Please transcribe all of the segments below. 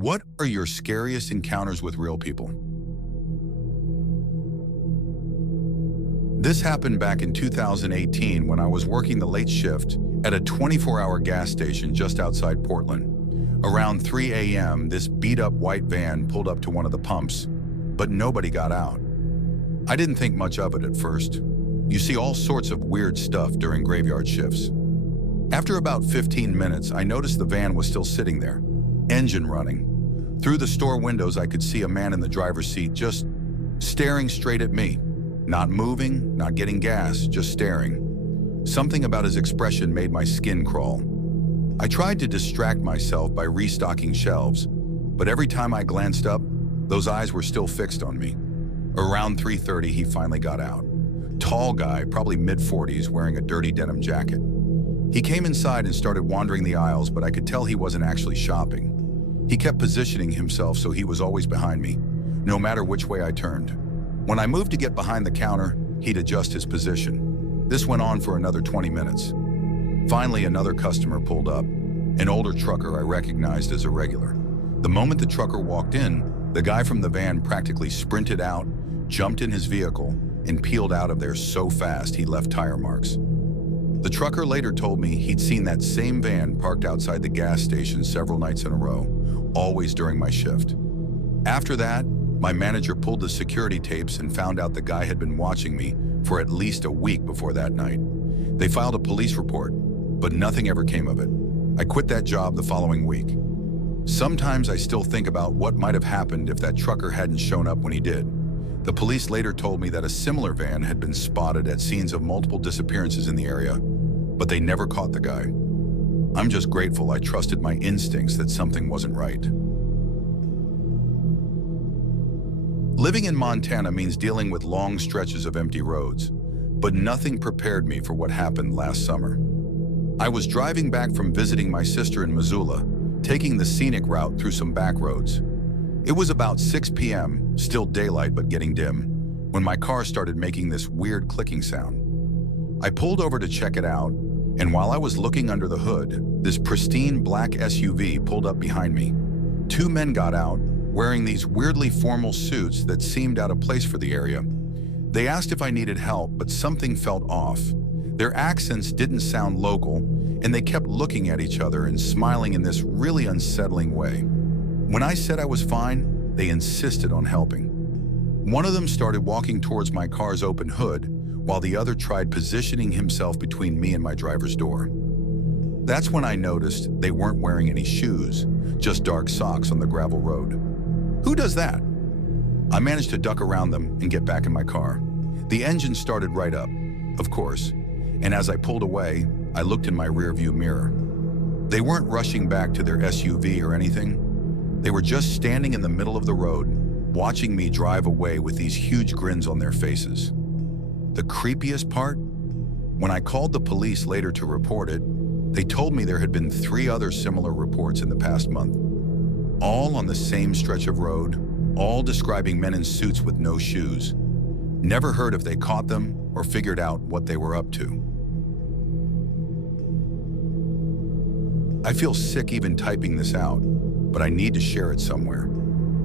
What are your scariest encounters with real people? This happened back in 2018 when I was working the late shift at a 24-hour gas station just outside Portland. Around 3 a.m., this beat-up white van pulled up to one of the pumps, but nobody got out. I didn't think much of it at first. You see all sorts of weird stuff during graveyard shifts. After about 15 minutes, I noticed the van was still sitting there, engine running. Through the store windows, I could see a man in the driver's seat just staring straight at me. Not moving, not getting gas, just staring. Something about his expression made my skin crawl. I tried to distract myself by restocking shelves, but every time I glanced up, those eyes were still fixed on me. Around 3:30, he finally got out. Tall guy, probably mid-40s, wearing a dirty denim jacket. He came inside and started wandering the aisles, but I could tell he wasn't actually shopping. He kept positioning himself so he was always behind me, no matter which way I turned. When I moved to get behind the counter, he'd adjust his position. This went on for another 20 minutes. Finally, another customer pulled up, an older trucker I recognized as a regular. The moment the trucker walked in, the guy from the van practically sprinted out, jumped in his vehicle, and peeled out of there so fast he left tire marks. The trucker later told me he'd seen that same van parked outside the gas station several nights in a row, always during my shift. After that, my manager pulled the security tapes and found out the guy had been watching me for at least a week before that night. They filed a police report, but nothing ever came of it. I quit that job the following week. Sometimes I still think about what might have happened if that trucker hadn't shown up when he did. The police later told me that a similar van had been spotted at scenes of multiple disappearances in the area, but they never caught the guy. I'm just grateful I trusted my instincts that something wasn't right. Living in Montana means dealing with long stretches of empty roads, but nothing prepared me for what happened last summer. I was driving back from visiting my sister in Missoula, taking the scenic route through some back roads. It was about 6 p.m., still daylight but getting dim, when my car started making this weird clicking sound. I pulled over to check it out, and while I was looking under the hood, this pristine black SUV pulled up behind me. Two men got out, wearing these weirdly formal suits that seemed out of place for the area. They asked if I needed help, but something felt off. Their accents didn't sound local, and they kept looking at each other and smiling in this really unsettling way. When I said I was fine, they insisted on helping. One of them started walking towards my car's open hood, while the other tried positioning himself between me and my driver's door. That's when I noticed they weren't wearing any shoes, just dark socks on the gravel road. Who does that? I managed to duck around them and get back in my car. The engine started right up, of course, and as I pulled away, I looked in my rearview mirror. They weren't rushing back to their SUV or anything. They were just standing in the middle of the road, watching me drive away with these huge grins on their faces. The creepiest part? When I called the police later to report it, they told me there had been 3 other similar reports in the past month. All on the same stretch of road, all describing men in suits with no shoes. Never heard if they caught them or figured out what they were up to. I feel sick even typing this out, but I need to share it somewhere.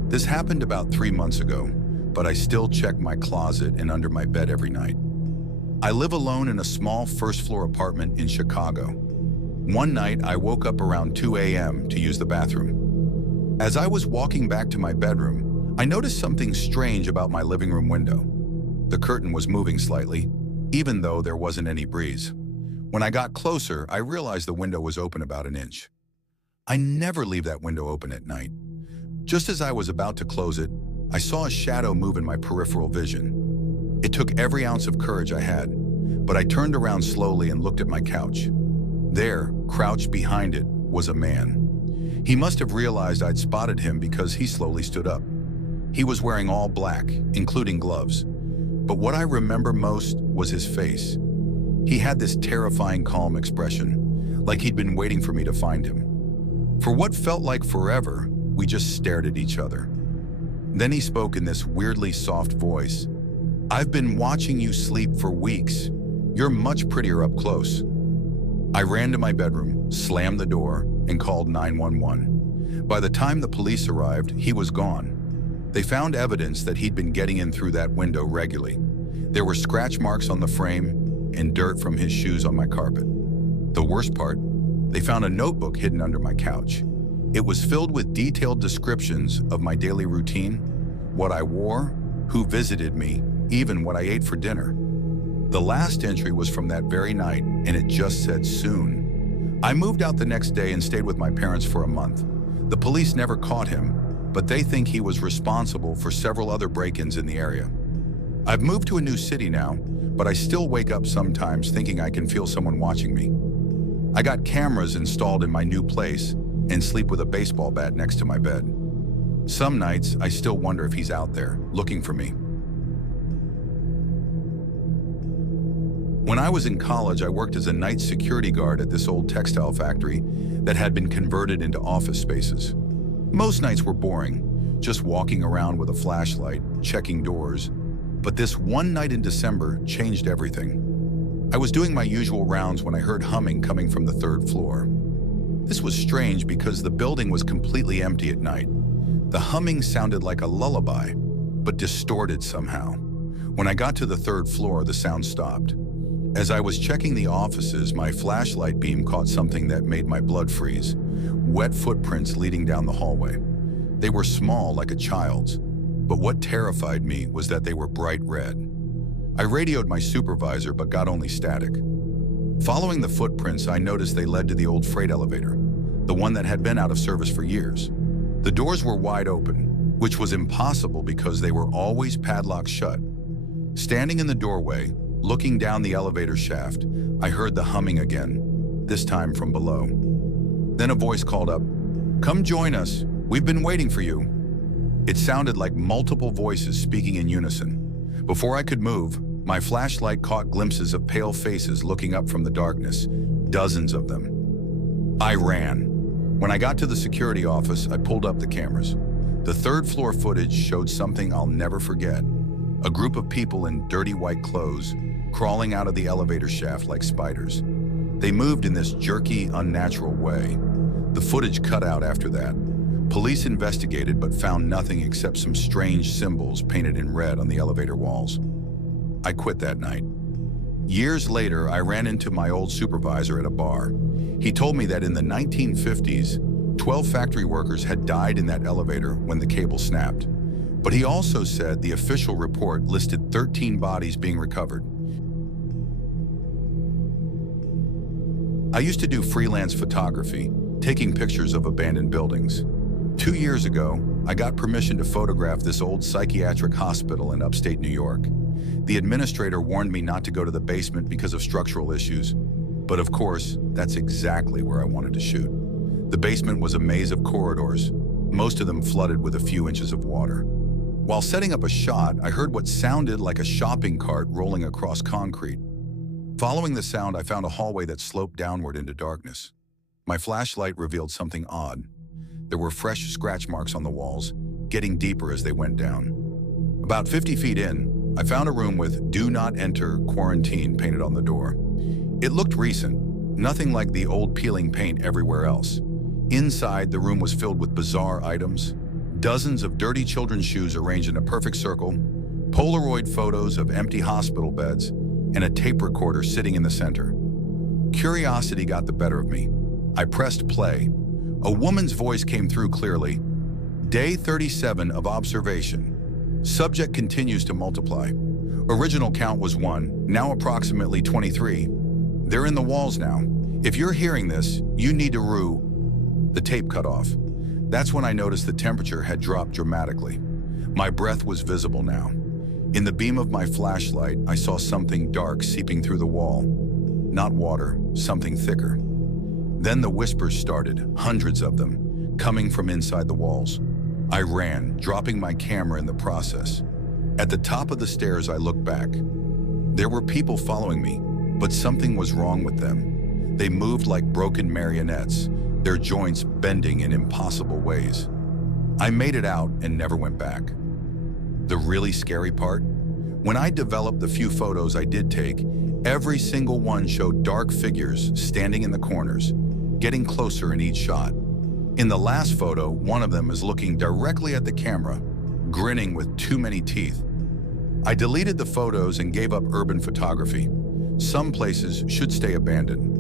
This happened about 3 months ago, but I still check my closet and under my bed every night. I live alone in a small first-floor apartment in Chicago. One night, I woke up around 2 a.m. to use the bathroom. As I was walking back to my bedroom, I noticed something strange about my living room window. The curtain was moving slightly, even though there wasn't any breeze. When I got closer, I realized the window was open about an inch. I never leave that window open at night. Just as I was about to close it, I saw a shadow move in my peripheral vision. It took every ounce of courage I had, but I turned around slowly and looked at my couch. There, crouched behind it, was a man. He must have realized I'd spotted him because he slowly stood up. He was wearing all black, including gloves. But what I remember most was his face. He had this terrifying calm expression, like he'd been waiting for me to find him. For what felt like forever, we just stared at each other. Then he spoke in this weirdly soft voice. "I've been watching you sleep for weeks. You're much prettier up close." I ran to my bedroom, slammed the door, and called 911. By the time the police arrived, he was gone. They found evidence that he'd been getting in through that window regularly. There were scratch marks on the frame and dirt from his shoes on my carpet. The worst part, they found a notebook hidden under my couch. It was filled with detailed descriptions of my daily routine, what I wore, who visited me, even what I ate for dinner. The last entry was from that very night, and it just said soon. I moved out the next day and stayed with my parents for a month. The police never caught him, but they think he was responsible for several other break-ins in the area. I've moved to a new city now, but I still wake up sometimes thinking I can feel someone watching me. I got cameras installed in my new place and sleep with a baseball bat next to my bed. Some nights, I still wonder if he's out there, looking for me. When I was in college, I worked as a night security guard at this old textile factory that had been converted into office spaces. Most nights were boring, just walking around with a flashlight, checking doors. But this one night in December changed everything. I was doing my usual rounds when I heard humming coming from the third floor. This was strange because the building was completely empty at night. The humming sounded like a lullaby, but distorted somehow. When I got to the third floor, the sound stopped. As I was checking the offices, my flashlight beam caught something that made my blood freeze. Wet footprints leading down the hallway. They were small, like a child's, but what terrified me was that they were bright red. I radioed my supervisor, but got only static. Following the footprints, I noticed they led to the old freight elevator, the one that had been out of service for years. The doors were wide open, which was impossible because they were always padlocked shut. Standing in the doorway, looking down the elevator shaft, I heard the humming again, this time from below. Then a voice called up, "Come join us, we've been waiting for you." It sounded like multiple voices speaking in unison. Before I could move, my flashlight caught glimpses of pale faces looking up from the darkness, dozens of them. I ran. When I got to the security office, I pulled up the cameras. The third floor footage showed something I'll never forget. A group of people in dirty white clothes, crawling out of the elevator shaft like spiders. They moved in this jerky, unnatural way. The footage cut out after that. Police investigated but found nothing except some strange symbols painted in red on the elevator walls. I quit that night. Years later, I ran into my old supervisor at a bar. He told me that in the 1950s, 12 factory workers had died in that elevator when the cable snapped. But he also said the official report listed 13 bodies being recovered. I used to do freelance photography, taking pictures of abandoned buildings. 2 years ago, I got permission to photograph this old psychiatric hospital in upstate New York. The administrator warned me not to go to the basement because of structural issues. But of course, that's exactly where I wanted to shoot. The basement was a maze of corridors, most of them flooded with a few inches of water. While setting up a shot, I heard what sounded like a shopping cart rolling across concrete. Following the sound, I found a hallway that sloped downward into darkness. My flashlight revealed something odd. There were fresh scratch marks on the walls, getting deeper as they went down. About 50 feet in, I found a room with "Do Not Enter Quarantine" painted on the door. It looked recent, nothing like the old peeling paint everywhere else. Inside, the room was filled with bizarre items, dozens of dirty children's shoes arranged in a perfect circle, Polaroid photos of empty hospital beds, and a tape recorder sitting in the center. Curiosity got the better of me. I pressed play. A woman's voice came through clearly. "Day 37 of observation. Subject continues to multiply. Original count was 1, now approximately 23. They're in the walls now. If you're hearing this, you need to rue." The tape cut off. That's when I noticed the temperature had dropped dramatically. My breath was visible now. In the beam of my flashlight, I saw something dark seeping through the wall. Not water, something thicker. Then the whispers started, hundreds of them, coming from inside the walls. I ran, dropping my camera in the process. At the top of the stairs, I looked back. There were people following me, but something was wrong with them. They moved like broken marionettes, their joints bending in impossible ways. I made it out and never went back. The really scary part? When I developed the few photos I did take, every single one showed dark figures standing in the corners, getting closer in each shot. In the last photo, one of them is looking directly at the camera, grinning with too many teeth. I deleted the photos and gave up urban photography. Some places should stay abandoned.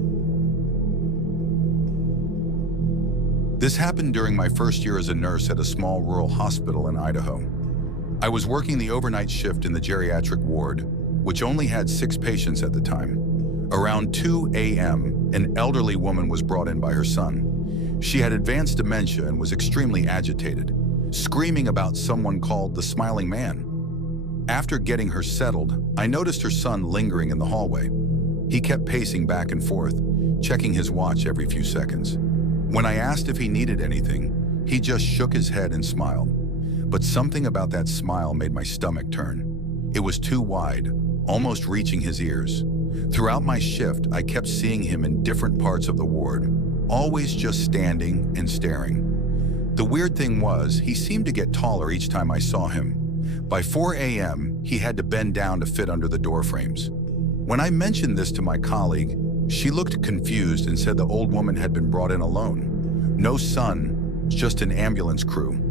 This happened during my first year as a nurse at a small rural hospital in Idaho. I was working the overnight shift in the geriatric ward, which only had 6 patients at the time. Around 2 a.m., an elderly woman was brought in by her son. She had advanced dementia and was extremely agitated, screaming about someone called the Smiling Man. After getting her settled, I noticed her son lingering in the hallway. He kept pacing back and forth, checking his watch every few seconds. When I asked if he needed anything, he just shook his head and smiled. But something about that smile made my stomach turn. It was too wide, almost reaching his ears. Throughout my shift, I kept seeing him in different parts of the ward, always just standing and staring. The weird thing was, he seemed to get taller each time I saw him. By 4 a.m., he had to bend down to fit under the door frames. When I mentioned this to my colleague, she looked confused and said the old woman had been brought in alone. No son, just an ambulance crew.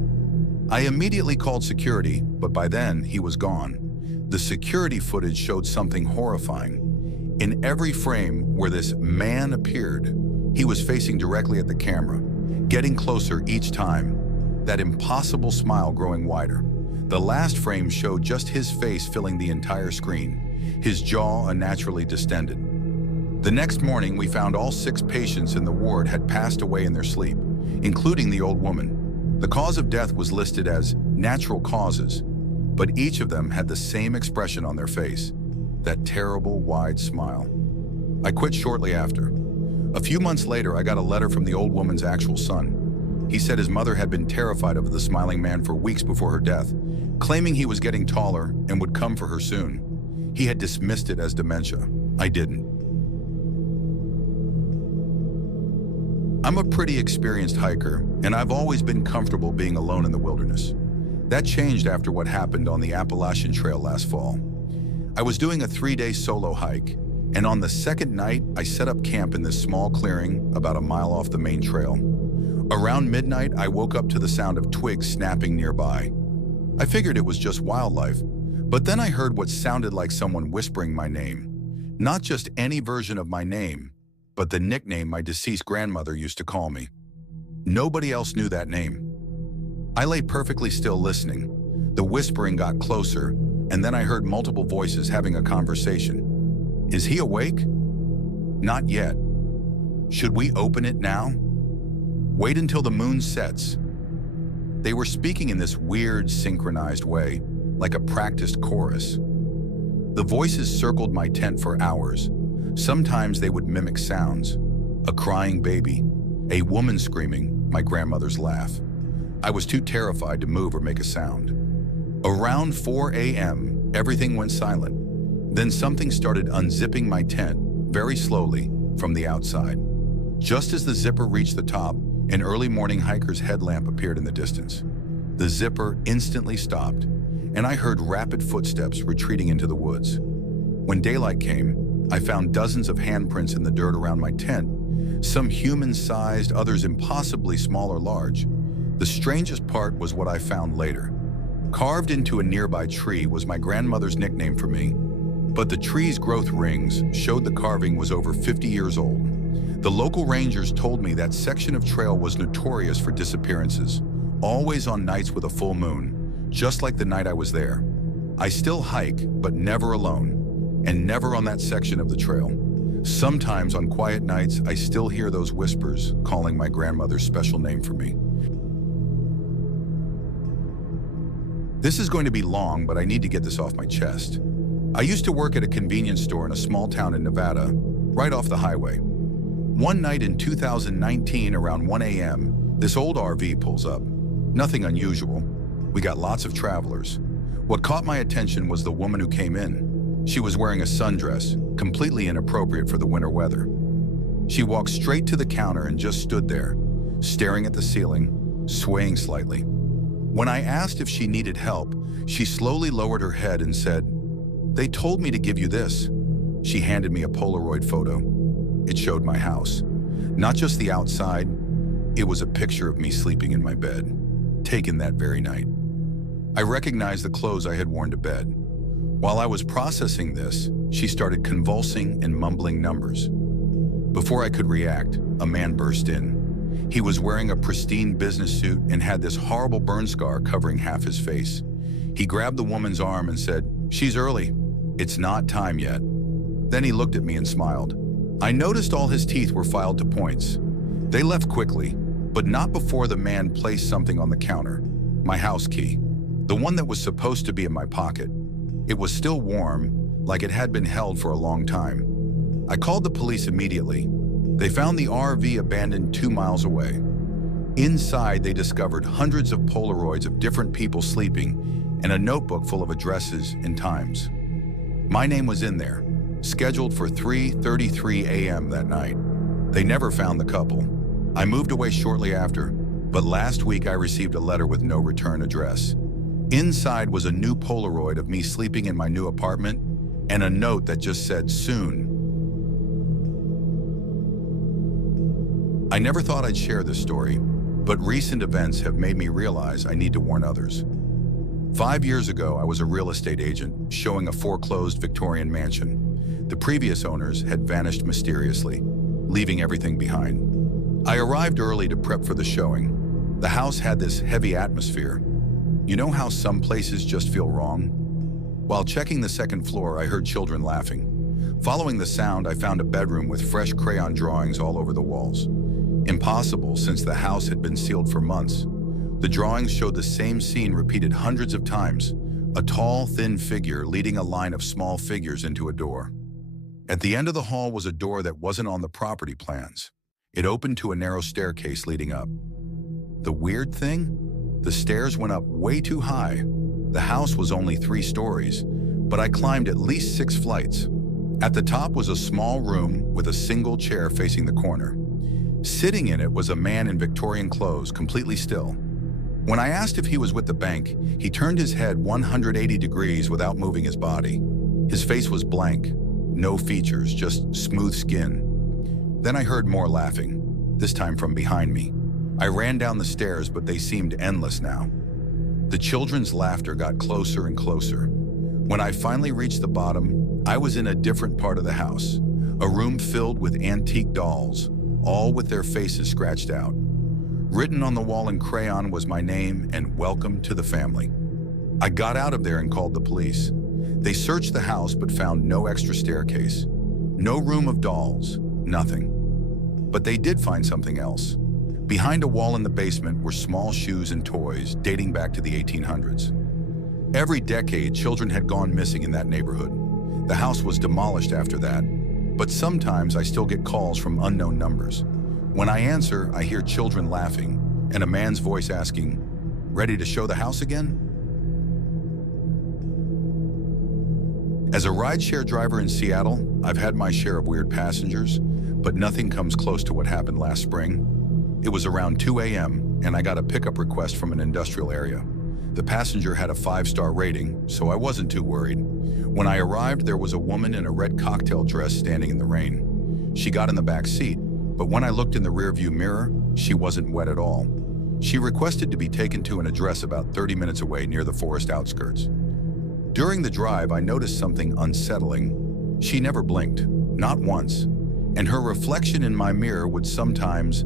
I immediately called security, but by then he was gone. The security footage showed something horrifying. In every frame where this man appeared, he was facing directly at the camera, getting closer each time, that impossible smile growing wider. The last frame showed just his face filling the entire screen, his jaw unnaturally distended. The next morning, we found all 6 patients in the ward had passed away in their sleep, including the old woman. The cause of death was listed as natural causes, but each of them had the same expression on their face, that terrible, wide smile. I quit shortly after. A few months later, I got a letter from the old woman's actual son. He said his mother had been terrified of the Smiling Man for weeks before her death, claiming he was getting taller and would come for her soon. He had dismissed it as dementia. I didn't. I'm a pretty experienced hiker, and I've always been comfortable being alone in the wilderness. That changed after what happened on the Appalachian Trail last fall. I was doing a 3-day solo hike, and on the second night, I set up camp in this small clearing about a mile off the main trail. Around midnight, I woke up to the sound of twigs snapping nearby. I figured it was just wildlife, but then I heard what sounded like someone whispering my name. Not just any version of my name, but the nickname my deceased grandmother used to call me. Nobody else knew that name. I lay perfectly still listening. The whispering got closer, and then I heard multiple voices having a conversation. Is he awake? Not yet. Should we open it now? Wait until the moon sets. They were speaking in this weird, synchronized way, like a practiced chorus. The voices circled my tent for hours. Sometimes they would mimic sounds. A crying baby, a woman screaming, my grandmother's laugh. I was too terrified to move or make a sound. Around 4 a.m., everything went silent. Then something started unzipping my tent, very slowly, from the outside. Just as the zipper reached the top, an early morning hiker's headlamp appeared in the distance. The zipper instantly stopped, and I heard rapid footsteps retreating into the woods. When daylight came, I found dozens of handprints in the dirt around my tent, some human-sized, others impossibly small or large. The strangest part was what I found later. Carved into a nearby tree was my grandmother's nickname for me, but the tree's growth rings showed the carving was over 50 years old. The local rangers told me that section of trail was notorious for disappearances, always on nights with a full moon, just like the night I was there. I still hike, but never alone, and never on that section of the trail. Sometimes on quiet nights, I still hear those whispers calling my grandmother's special name for me. This is going to be long, but I need to get this off my chest. I used to work at a convenience store in a small town in Nevada, right off the highway. One night in 2019, around 1 a.m., this old RV pulls up. Nothing unusual. We got lots of travelers. What caught my attention was the woman who came in. She was wearing a sundress, completely inappropriate for the winter weather. She walked straight to the counter and just stood there, staring at the ceiling, swaying slightly. When I asked if she needed help, she slowly lowered her head and said, "They told me to give you this." She handed me a Polaroid photo. It showed my house. Not just the outside, It was a picture of me sleeping in my bed, taken that very night. I recognized the clothes I had worn to bed. While I was processing this, she started convulsing and mumbling numbers. Before I could react, a man burst in. He was wearing a pristine business suit and had this horrible burn scar covering half his face. He grabbed the woman's arm and said, "She's early. It's not time yet." Then he looked at me and smiled. I noticed all his teeth were filed to points. They left quickly, but not before the man placed something on the counter. My house key. The one that was supposed to be in my pocket. It was still warm, like it had been held for a long time. I called the police immediately. They found the RV abandoned 2 miles away. Inside, they discovered hundreds of Polaroids of different people sleeping and a notebook full of addresses and times. My name was in there, scheduled for 3:33 a.m. that night. They never found the couple. I moved away shortly after, but last week I received a letter with no return address. Inside was a new Polaroid of me sleeping in my new apartment and a note that just said, "Soon." I never thought I'd share this story, but recent events have made me realize I need to warn others. 5 years ago, I was a real estate agent showing a foreclosed Victorian mansion. The previous owners had vanished mysteriously, leaving everything behind. I arrived early to prep for the showing. The house had this heavy atmosphere. You know how some places just feel wrong? While checking the second floor, I heard children laughing. Following the sound, I found a bedroom with fresh crayon drawings all over the walls. Impossible, since the house had been sealed for months. The drawings showed the same scene repeated hundreds of times, a tall, thin figure leading a line of small figures into a door. At the end of the hall was a door that wasn't on the property plans. It opened to a narrow staircase leading up. The weird thing? The stairs went up way too high. The house was only 3 stories, but I climbed at least 6 flights. At the top was a small room with a single chair facing the corner. Sitting in it was a man in Victorian clothes, completely still. When I asked if he was with the bank, he turned his head 180 degrees without moving his body. His face was blank, no features, just smooth skin. Then I heard more laughing, this time from behind me. I ran down the stairs, but they seemed endless now. The children's laughter got closer and closer. When I finally reached the bottom, I was in a different part of the house, a room filled with antique dolls, all with their faces scratched out. Written on the wall in crayon was my name and "Welcome to the family." I got out of there and called the police. They searched the house but found no extra staircase, no room of dolls, nothing. But they did find something else. Behind a wall in the basement were small shoes and toys dating back to the 1800s. Every decade, children had gone missing in that neighborhood. The house was demolished after that, but sometimes I still get calls from unknown numbers. When I answer, I hear children laughing and a man's voice asking, "Ready to show the house again?" As a rideshare driver in Seattle, I've had my share of weird passengers, but nothing comes close to what happened last spring. It was around 2 a.m., and I got a pickup request from an industrial area. The passenger had a 5-star rating, so I wasn't too worried. When I arrived, there was a woman in a red cocktail dress standing in the rain. She got in the back seat, but when I looked in the rearview mirror, she wasn't wet at all. She requested to be taken to an address about 30 minutes away near the forest outskirts. During the drive, I noticed something unsettling. She never blinked, not once, and her reflection in my mirror would sometimes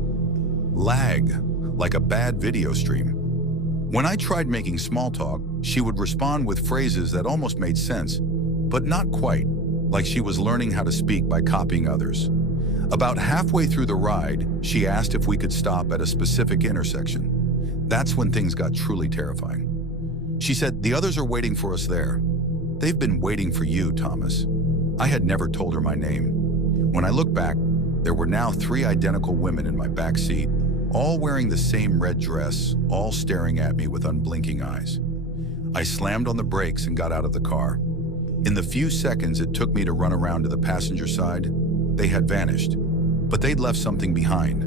lag, like a bad video stream. When I tried making small talk, she would respond with phrases that almost made sense, but not quite, like she was learning how to speak by copying others. About halfway through the ride, she asked if we could stop at a specific intersection. That's when things got truly terrifying. She said, "The others are waiting for us there." "They've been waiting for you, Thomas." I had never told her my name. When I looked back, there were now 3 identical women in my back seat, all wearing the same red dress, all staring at me with unblinking eyes. I slammed on the brakes and got out of the car. In the few seconds it took me to run around to the passenger side, they had vanished, but they'd left something behind.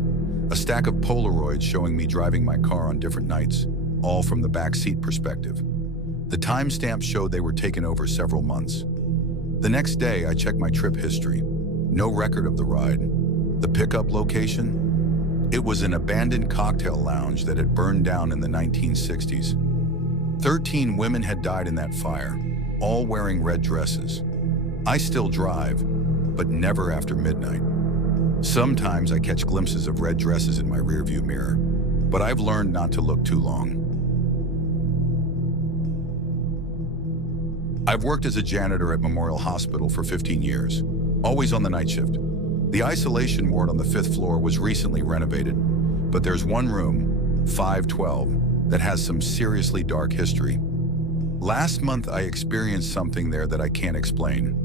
A stack of Polaroids showing me driving my car on different nights, all from the back seat perspective. The timestamp showed they were taken over several months. The next day, I checked my trip history. No record of the ride. The pickup location? It was an abandoned cocktail lounge that had burned down in the 1960s. 13 women had died in that fire, all wearing red dresses. I still drive, but never after midnight. Sometimes I catch glimpses of red dresses in my rearview mirror, but I've learned not to look too long. I've worked as a janitor at Memorial Hospital for 15 years, always on the night shift. The isolation ward on the 5th floor was recently renovated, but there's one room, 512, that has some seriously dark history. Last month, I experienced something there that I can't explain.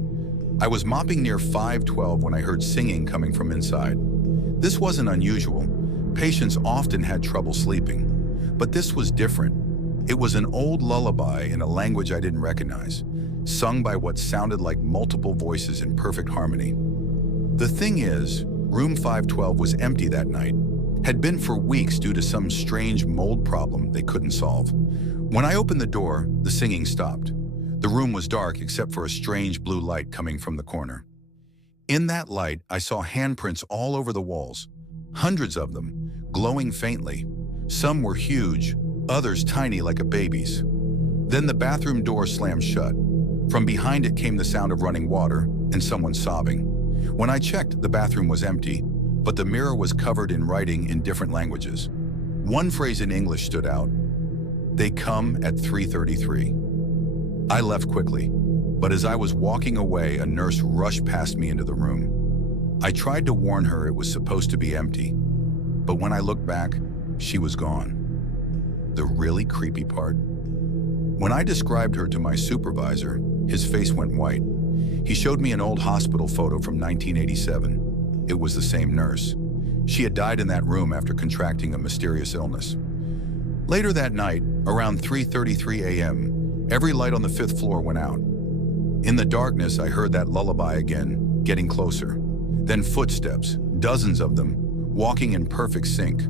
I was mopping near 512 when I heard singing coming from inside. This wasn't unusual. Patients often had trouble sleeping, but this was different. It was an old lullaby in a language I didn't recognize, sung by what sounded like multiple voices in perfect harmony. The thing is, room 512 was empty that night, had been for weeks due to some strange mold problem they couldn't solve. When I opened the door, the singing stopped. The room was dark except for a strange blue light coming from the corner. In that light, I saw handprints all over the walls, hundreds of them, glowing faintly. Some were huge, others tiny like a baby's. Then the bathroom door slammed shut. From behind it came the sound of running water and someone sobbing. When I checked, the bathroom was empty, but the mirror was covered in writing in different languages. One phrase in English stood out: "They come at 3:33. I left quickly, but as I was walking away, a nurse rushed past me into the room. I tried to warn her it was supposed to be empty, but when I looked back, she was gone. The really creepy part? When I described her to my supervisor, his face went white. He showed me an old hospital photo from 1987. It was the same nurse. She had died in that room after contracting a mysterious illness. Later that night, around 3:33 a.m., every light on the 5th floor went out. In the darkness, I heard that lullaby again, getting closer. Then footsteps, dozens of them, walking in perfect sync.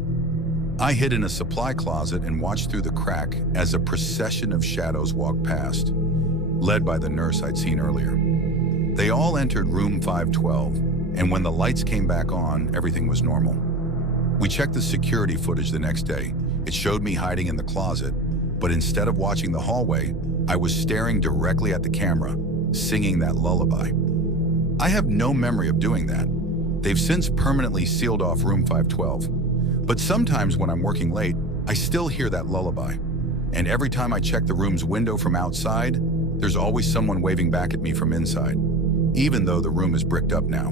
I hid in a supply closet and watched through the crack as a procession of shadows walked past, led by the nurse I'd seen earlier. They all entered room 512, and when the lights came back on, everything was normal. We checked the security footage the next day. It showed me hiding in the closet, but instead of watching the hallway, I was staring directly at the camera, singing that lullaby. I have no memory of doing that. They've since permanently sealed off room 512. But sometimes when I'm working late, I still hear that lullaby. And every time I check the room's window from outside, there's always someone waving back at me from inside, even though the room is bricked up now.